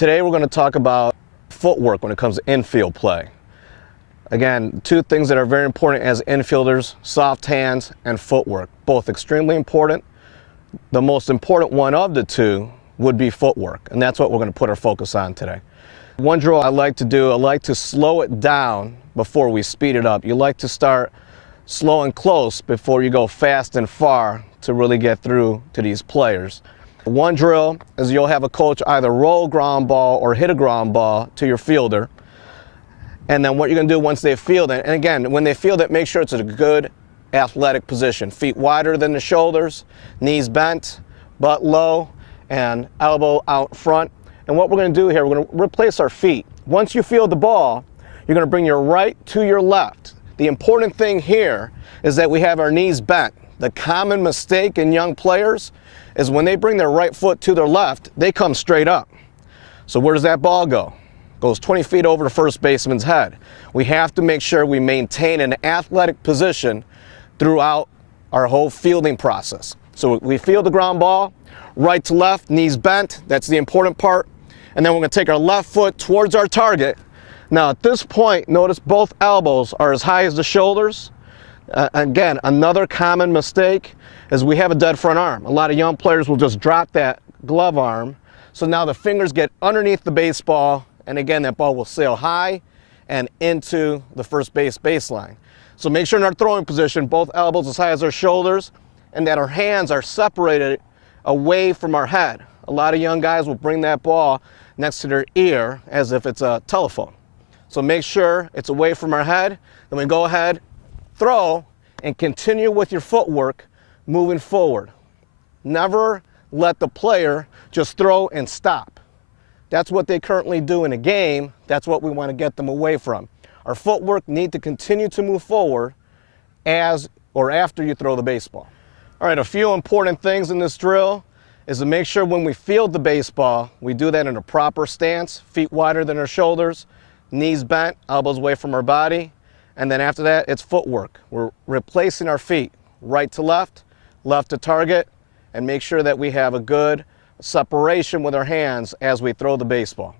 Today we're going to talk about footwork when it comes to infield play. Again, two things that are very important as infielders: soft hands and footwork. Both extremely important. The most important one of the two would be footwork, and that's what we're going to put our focus on today. One drill I like to do, I like to slow it down before we speed it up. You like to start slow and close before you go fast and far to really get through to these players. One drill is you'll have a coach either roll a ground ball or hit a ground ball to your fielder. And then what you're going to do once they field it, and again, when they field it, make sure it's at a good athletic position. Feet wider than the shoulders, knees bent, butt low, and elbow out front. And what we're going to do here, we're going to replace our feet. Once you field the ball, you're going to bring your right to your left. The important thing here is that we have our knees bent. The common mistake in young players is when they bring their right foot to their left, they come straight up. So where does that ball go? Goes 20 feet over the first baseman's head. We have to make sure we maintain an athletic position throughout our whole fielding process. So we field the ground ball, right to left, knees bent, that's the important part. And then we're going to take our left foot towards our target. Now at this point, notice both elbows are as high as the shoulders. Again, another common mistake is we have a dead front arm. A lot of young players will just drop that glove arm. So now the fingers get underneath the baseball, and again, that ball will sail high and into the first base baseline. So make sure in our throwing position, both elbows as high as our shoulders, and that our hands are separated away from our head. A lot of young guys will bring that ball next to their ear as if it's a telephone. So make sure it's away from our head. Then we go ahead, throw, and continue with your footwork moving forward. Never let the player just throw and stop. That's what they currently do in a game. That's what we want to get them away from. Our footwork need to continue to move forward as or after you throw the baseball. All right, a few important things in this drill is to make sure when we field the baseball, we do that in a proper stance, feet wider than our shoulders, knees bent, elbows away from our body. And then after that, it's footwork. We're replacing our feet, right to left to target, and make sure that we have a good separation with our hands as we throw the baseball.